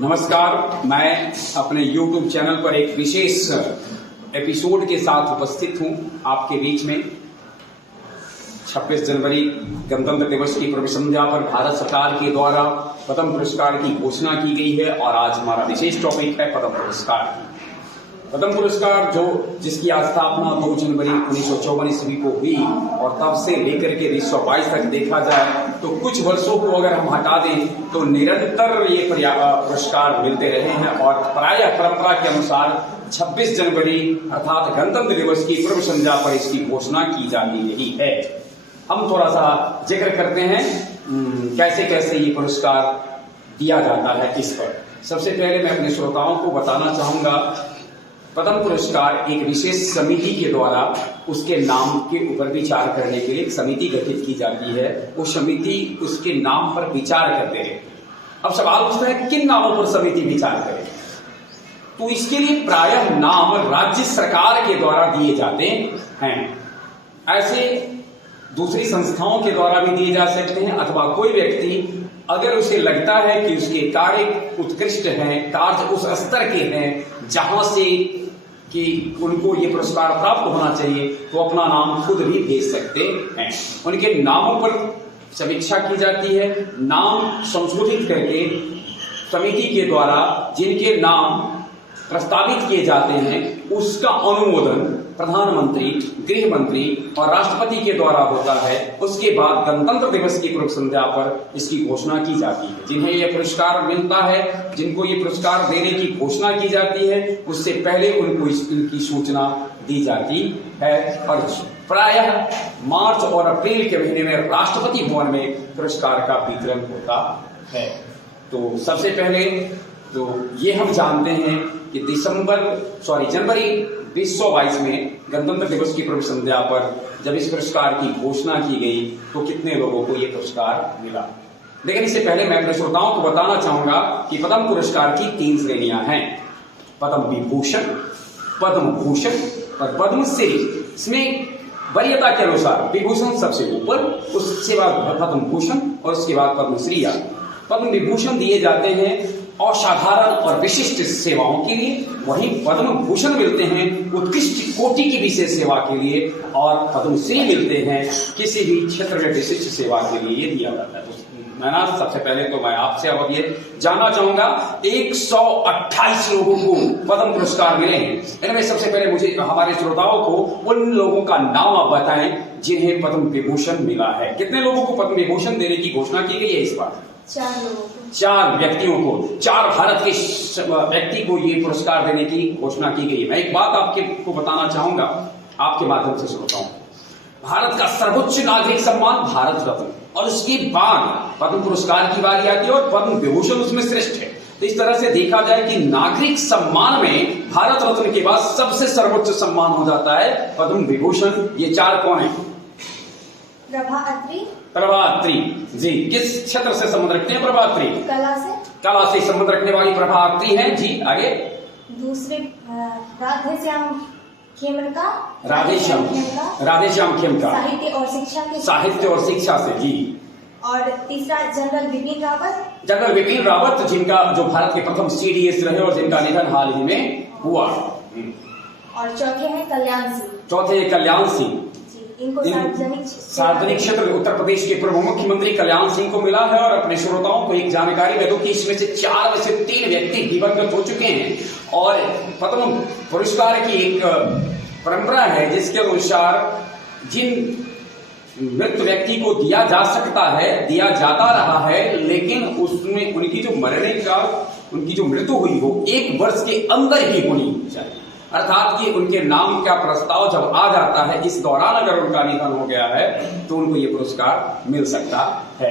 नमस्कार, मैं अपने YouTube चैनल पर एक विशेष एपिसोड के साथ उपस्थित हूं आपके बीच में। 26 जनवरी गणतंत्र दिवस की पूर्व संध्या पर भारत सरकार के द्वारा पद्म पुरस्कार की घोषणा की गई है और आज हमारा विशेष टॉपिक है पद्म पुरस्कार की। पद्म पुरस्कार जिसकी स्थापना 2 जनवरी 1954 ईस्वी को हुई और तब से लेकर के 1922 तक देखा जाए तो कुछ वर्षों को अगर हम हटा दें तो निरंतर ये पुरस्कार मिलते रहे हैं और प्रायः परंपरा के अनुसार 26 जनवरी अर्थात गणतंत्र दिवस की पूर्व संध्या पर इसकी घोषणा की जाती रही है। हम थोड़ा सा जिक्र करते हैं कैसे कैसे ये पुरस्कार दिया जाता है इस पर। सबसे पहले मैं अपने श्रोताओं को बताना चाहूंगा, पद्म पुरस्कार एक विशेष समिति के द्वारा उसके नाम के ऊपर विचार करने के लिए एक समिति गठित की जाती है। वो समिति उसके नाम पर विचार करते हैं। अब सवाल उठता है किन नामों पर समिति विचार करे, तो इसके लिए प्रायः नाम राज्य सरकार के द्वारा दिए जाते हैं। ऐसे दूसरी संस्थाओं के द्वारा भी दिए जा सकते हैं अथवा कोई व्यक्ति अगर उसे लगता है कि उसके कार्य उत्कृष्ट हैं, कार्य उस स्तर के हैं जहां से कि उनको ये पुरस्कार प्राप्त होना चाहिए, तो अपना नाम खुद भी भेज सकते हैं। उनके नामों पर समीक्षा की जाती है। नाम संशोधित करके समिति के द्वारा जिनके नाम प्रस्तावित किए जाते हैं उसका अनुमोदन प्रधानमंत्री, गृह मंत्री और राष्ट्रपति के द्वारा होता है। उसके बाद गणतंत्र दिवस की पूर्व संध्या पर इसकी घोषणा की जाती है। जिन्हें यह पुरस्कार मिलता है, जिनको ये पुरस्कार देने की घोषणा की जाती है, उससे पहले उनको इनकी सूचना दी जाती है और प्रायः मार्च और अप्रैल के महीने में राष्ट्रपति भवन में पुरस्कार का वितरण होता है। तो सबसे पहले तो ये हम जानते हैं कि जनवरी 1922 में गणतंत्र दिवस की पूर्व संध्या पर जब इस पुरस्कार की घोषणा की गई तो कितने लोगों को यह पुरस्कार मिला। लेकिन इससे पहले मैं अपने श्रोताओं को बताना चाहूंगा कि पद्म पुरस्कार की 3 श्रेणियां हैं, पद्म विभूषण, पद्म भूषण और पद्मश्री। इसमें वरीयता के अनुसार विभूषण सबसे ऊपर, उसके बाद पद्म भूषण और उसके बाद पद्मश्री। पद्म विभूषण दिए जाते हैं असाधारण और विशिष्ट सेवाओं के लिए, वहीं पद्म भूषण मिलते हैं उत्कृष्ट कोटि की विशेष सेवा के लिए और पद्मश्री मिलते हैं किसी भी क्षेत्र में विशिष्ट सेवा के लिए ये दिया जाता है। तो मैं सबसे पहले तो मैं आपसे अब ये जानना चाहूंगा 128 लोगों को पद्म पुरस्कार मिले हैं। इनमें सबसे पहले मुझे हमारे श्रोताओं को उन लोगों का नाम आप बताएं जिन्हें पद्म विभूषण मिला है। कितने लोगों को पद्म विभूषण देने की घोषणा की गई है इस बार? 4 व्यक्तियों को, 4 भारत के व्यक्ति को ये पुरस्कार देने की घोषणा की गई है। मैं एक बात आपको बताना चाहूंगा आपके माध्यम से श्रोताओं, भारत का सर्वोच्च नागरिक सम्मान भारत रत्न और उसके बाद पद्म पुरस्कार की बारी आती है और पद्म विभूषण उसमें श्रेष्ठ है। तो इस तरह से देखा जाए कि नागरिक सम्मान में भारत रत्न के बाद सबसे सर्वोच्च सम्मान हो जाता है पद्म विभूषण। ये 4 कौन है? प्रभा अत्री जी। किस क्षेत्र से संबंध रखते हैं प्रभा अत्री? कला से संबंध रखने वाली प्रभा अत्री हैं जी। आगे दूसरे राधेश्याम खेमका साहित्य और शिक्षा से जी। और तीसरा जनरल बिपिन रावत जिनका जो भारत के प्रथम CDS रहे और जिनका निधन हाल ही में हुआ। और चौथे कल्याण सिंह। इनको सार्वजनिक क्षेत्र उत्तर प्रदेश के पूर्व मुख्यमंत्री कल्याण सिंह को मिला है। और अपने श्रोताओं को एक जानकारी दे दूं कि इसमें से 4 में से 3 व्यक्ति दिवंगत हो चुके हैं और पद्म पुरस्कार की एक परंपरा है जिसके अनुसार जिन मृत व्यक्ति को दिया जा सकता है, दिया जाता रहा है, लेकिन उसमें उनकी जो मृत्यु हुई हो 1 वर्ष के अंदर ही होनी चाहिए। अर्थात कि उनके नाम का प्रस्ताव जब आ जाता है, इस दौरान अगर उनका निधन हो गया है तो उनको ये पुरस्कार मिल सकता है।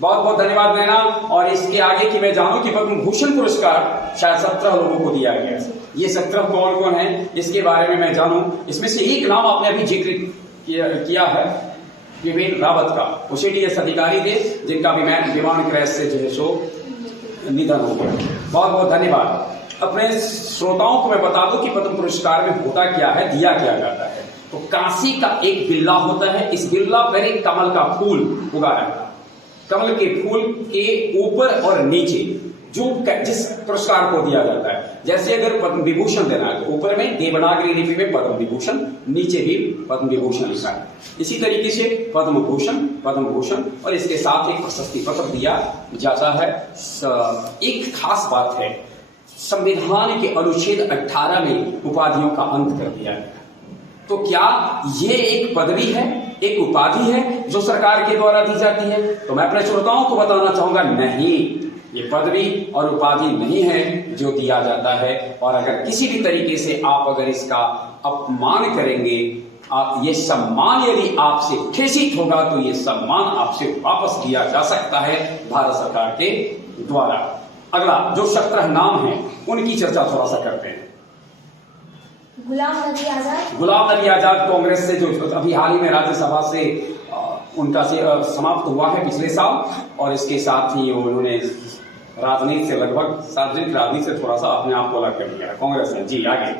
बहुत बहुत धन्यवाद नैना। और इसके आगे की मैं जानूं कि पद्म भूषण पुरस्कार शायद 17 लोगों को दिया गया है। ये 17 कौन कौन है इसके बारे में मैं जानूं। इसमें से एक नाम आपने अभी जिक्र किया है बिपिन रावत का। वो CDS अधिकारी थे जिनका विमान क्रैश से जो है सो निधन हो गया। बहुत बहुत धन्यवाद। अपने श्रोताओं को मैं बता दूं कि पद्म पुरस्कार में होता क्या है, दिया क्या जाता है। तो कांसी का एक बिल्ला होता है, इस बिल्ला पर एक कमल का फूल उगा रहता है। कमल के फूल के ऊपर और नीचे जिस पुरस्कार को दिया जाता है। जैसे अगर पद्म विभूषण देना है तो ऊपर में देवनागरी लिपि में पद्म विभूषण, नीचे भी पद्म विभूषण लिखा है। इसी तरीके से पद्म भूषण और इसके साथ एक प्रशस्ति पत्र दिया जाता है। एक खास बात है, संविधान के अनुच्छेद 18 में उपाधियों का अंत कर दिया है। तो क्या ये एक पदवी है, एक उपाधि है जो सरकार के द्वारा दी जाती है? तो मैं अपने श्रोताओं को बताना चाहूंगा, नहीं, ये पदवी और उपाधि नहीं है जो दिया जाता है। और अगर किसी भी तरीके से आप अगर इसका अपमान करेंगे, ये सम्मान यदि आपसे ठेसित होगा तो ये सम्मान आपसे वापस लिया जा सकता है भारत सरकार के द्वारा। अगला जो 17 नाम है उनकी चर्चा थोड़ा सा करते हैं। गुलाम नबी आजाद। गुलाम नबी आजाद कांग्रेस से जो अभी हाल ही में राज्यसभा से उनका से समाप्त हुआ है पिछले साल, और इसके साथ ही उन्होंने राजनीति से लगभग सार्वजनिक राजनीति से थोड़ा सा अपने आप को अलग कर लिया है कांग्रेस ने। जी आगे।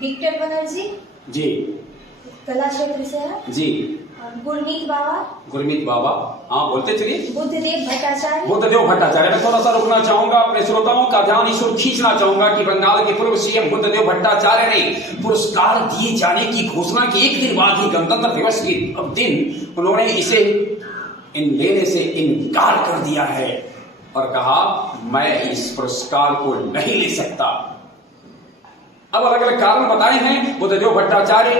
विक्टर बनर्जी जी कला क्षेत्र से है। जी। गुरमीत बाबा, हाँ बोलते चलिए। बुद्धदेव भट्टाचार्य। मैं थोड़ा सा रुकना चाहूंगा, अपने श्रोताओं का ध्यान इस ओर खींचना चाहूंगा कि बंगाल के पूर्व सीएम बुद्धदेव भट्टाचार्य ने पुरस्कार दिए जाने की घोषणा के एक दिन बाद ही गणतंत्र दिवस के दिन उन्होंने इसे लेने से इनकार कर दिया है और कहा मैं इस पुरस्कार को नहीं ले सकता। अब अलग अलग कारण बताए हैं। बुद्धदेव भट्टाचार्य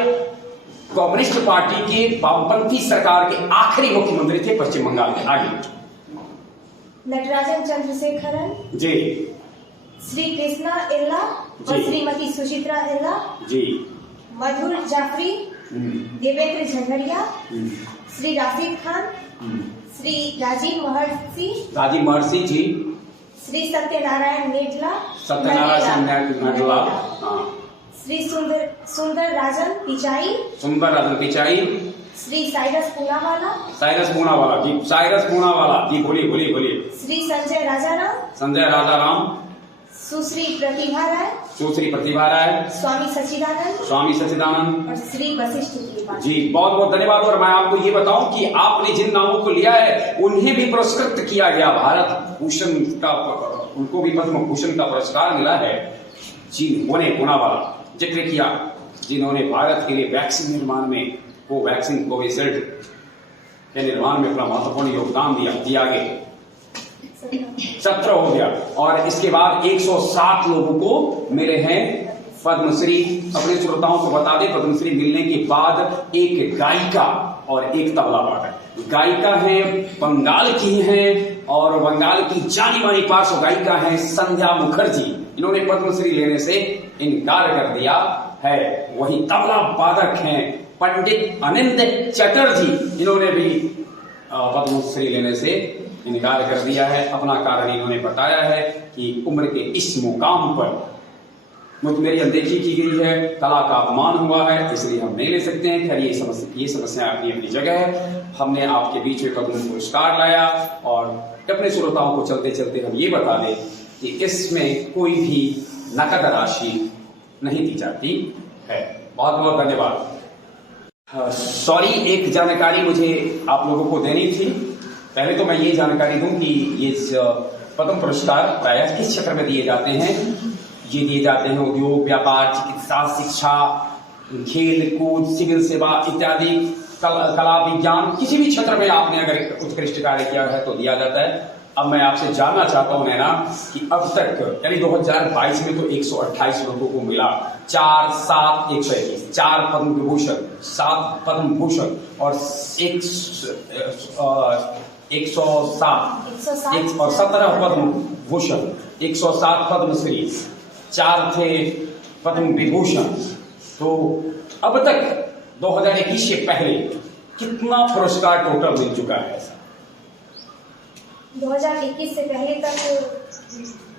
कम्युनिस्ट पार्टी के वामपंथी सरकार के आखिरी मुख्यमंत्री थे पश्चिम बंगाल के। आगे। नटराजन चंद्रशेखरन जी। श्री कृष्णा इल्ला और श्रीमती सुचित्रा इल्ला जी। मधुर जाफरी, देवेंद्र झंझरिया, श्री राशिद खान, श्री राजीव महर्षि जी, श्री सत्यनारायण नेडला, श्री सुंदर राजन पिचाई, श्री साइरस पूनावाला जी, बोलिए। श्री संजय राजाराम, सुश्री प्रतिभा राय, स्वामी सच्चिदानंद और श्री वशिष्ठ त्रिपाठी जी। बहुत बहुत धन्यवाद। और मैं आपको ये बताऊं कि आपने जिन नामों को लिया है उन्हें भी पुरस्कृत किया गया। भारत भूषण का, उनको भी पद्म भूषण का पुरस्कार मिला है जिन्होंने पूनावाला जिक्र किया, जिन्होंने भारत के लिए वैक्सीन निर्माण में कोविशील्ड के निर्माण में अपना महत्वपूर्ण योगदान दिया। आगे 17 हो गया। और इसके बाद 107 लोगों को मिले हैं पद्मश्री। अपने श्रोताओं को बता दें, पद्मश्री मिलने के बाद एक गायिका और एक तबला वादक। गायिका है बंगाल की हैं और बंगाल की जानी मानी पार्श्व गायिका है संध्या मुखर्जी। इन्होंने पद्मश्री लेने से इनकार कर दिया है। वही तबला वादक हैं पंडित अनिंद चटर्जी। इन्होंने भी पद्मश्री लेने से इनकार कर दिया है। अपना कारण इन्होंने बताया है कि उम्र के इस मुकाम पर मेरी अनदेखी की गई है, कला का अपमान हुआ है, इसलिए हम नहीं ले सकते हैं। खैर ये समस्या अपनी अपनी जगह है। हमने आपके बीच में पद्म पुरस्कार लाया और अपने श्रोताओं को चलते चलते हम ये बता दें कि इसमें कोई भी नकद राशि नहीं दी जाती है। बहुत बहुत धन्यवाद। सॉरी, एक जानकारी मुझे आप लोगों को देनी थी। पहले तो मैं ये जानकारी दूं कि ये पद्म पुरस्कार प्रायः किस क्षेत्र में दिए जाते हैं। ये दिए जाते हैं उद्योग, व्यापार, चिकित्सा, शिक्षा, खेल कूद, सिविल सेवा इत्यादि, कला विज्ञान, किसी भी क्षेत्र में आपने अगर उत्कृष्ट कार्य किया है तो दिया जाता है। अब मैं आपसे जानना चाहता हूं नैना कि अब तक यानी 2022 में तो 128 लोगों को मिला, 4, 7, 121, 4 पद्म विभूषण, 7 पद्म भूषण और 107 और 17 पद्म भूषण, 107 पद्मश्री, 4 थे पद्म विभूषण। तो अब तक 2021 से पहले कितना पुरस्कार टोटल मिल चुका है? 2021 से पहले तक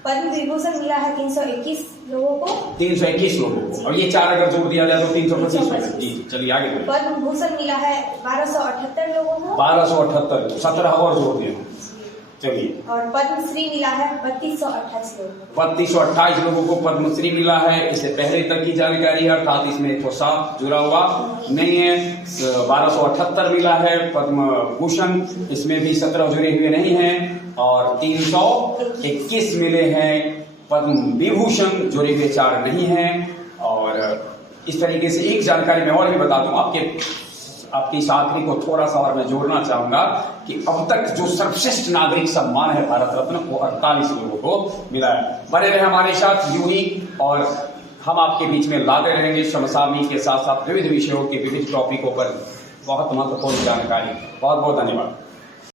पद्म विभूषण मिला है 321 लोगों को। 321 लोगों को, और ये 4 अगर जोड़ दिया जाए तो 325। जी चलिए आगे। पद्म भूषण मिला है 1278 लोगों को। 1278, 17 और जोड़ दिए। चलिए। और पद्मश्री मिला है 3228 लोगों को। 3228 लोगों को पद्मश्री मिला है। इससे पहले तक की जानकारी है, अर्थात इसमें 107 जुड़ा हुआ नहीं है। 1278 मिला है पद्म भूषण, इसमें भी 17 जुड़े हुए नहीं हैं। और 321 मिले हैं पद्म विभूषण, जो रेवेचार नहीं है। और इस तरीके से एक जानकारी मैं और भी बता दूं आपकी इस आखिरी को थोड़ा सा और मैं जोड़ना चाहूंगा कि अब तक जो सर्वश्रेष्ठ नागरिक सम्मान है भारत रत्न, वो 48 लोगों को मिला है। बने रहे हमारे साथ यूं ही, और हम आपके बीच में लाते रहेंगे समसामयिक के साथ साथ विविध विषयों के विविध टॉपिकों पर बहुत महत्वपूर्ण जानकारी। बहुत बहुत धन्यवाद।